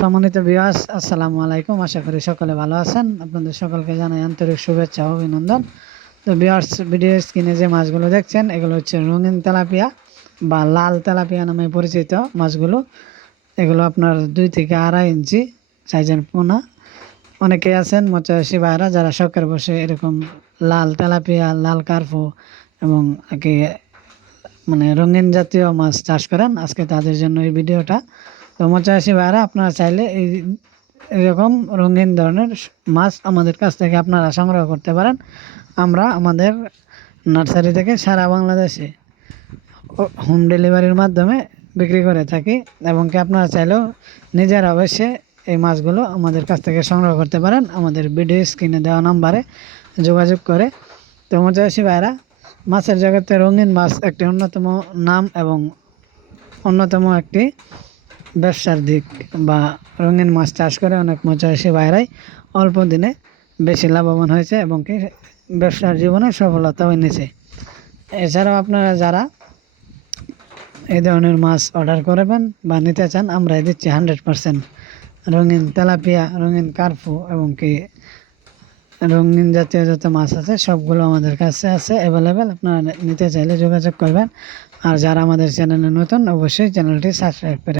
সম্মানিত ভিউয়ার্স, আসসালামু আলাইকুম। আশা করি সকলে ভালো আছেন। আপনাদের সকলকে জানাই আন্তরিক শুভেচ্ছা ও অভিনন্দন। তো ভিউয়ার্স, ভিডিও স্ক্রিনে যে মাছগুলো দেখছেন এগুলো হচ্ছে রঙিন তেলাপিয়া বা লাল তেলাপিয়া নামে পরিচিত মাছগুলো। এগুলো আপনার 2 থেকে 2.5 ইঞ্চি সাইজের পোনা। অনেকে আছেন মৎস্যচাষী ভাইরা যারা শখের বসে এরকম লাল তেলাপিয়া, লাল কার্পু এবং রঙিন জাতীয় মাছ চাষ করেন। আজকে তাদের জন্য এই ভিডিওটা। তো মৎস্যচাষী ভাইরা আপনারা চাইলে এরকম রঙিন ধরনের মাছ আমাদের কাছ থেকে আপনারা সংগ্রহ করতে পারেন। আমরা আমাদের নার্সারি থেকে সারা বাংলাদেশে হোম ডেলিভারির মাধ্যমে বিক্রি করে থাকি এবং কি আপনারা চাইলেও নিজেরা অবশ্যই এই মাছগুলো আমাদের কাছ থেকে সংগ্রহ করতে পারেন আমাদের ভিডিও স্ক্রিনে দেওয়া নাম্বারে যোগাযোগ করে। তো মৎস্যচাষী ভাইরা, মাছের জগতে রঙিন মাছ একটি অন্যতম নাম এবং অন্যতম একটি ব্যবসার দিক। বা রঙিন মাছ চাষ করে অনেক মৎস্যচাষী ভাইরাই অল্প দিনে বেশি লাভবান হয়েছে এবং কি ব্যবসার জীবনে সফলতাও এনেছে। এছাড়াও আপনারা যারা এই ধরনের মাছ অর্ডার করবেন বা নিতে চান, আমরা দিচ্ছি 100% রঙিন তেলাপিয়া, রঙিন কার্পু এবং কি রঙিন জাতীয় যত মাছ আছে সবগুলো আমাদের কাছে আছে অ্যাভেলেবেল। আপনারা নিতে চাইলে যোগাযোগ করবেন। আর যারা আমাদের চ্যানেলে নতুন, অবশ্যই চ্যানেলটি সাবস্ক্রাইব করে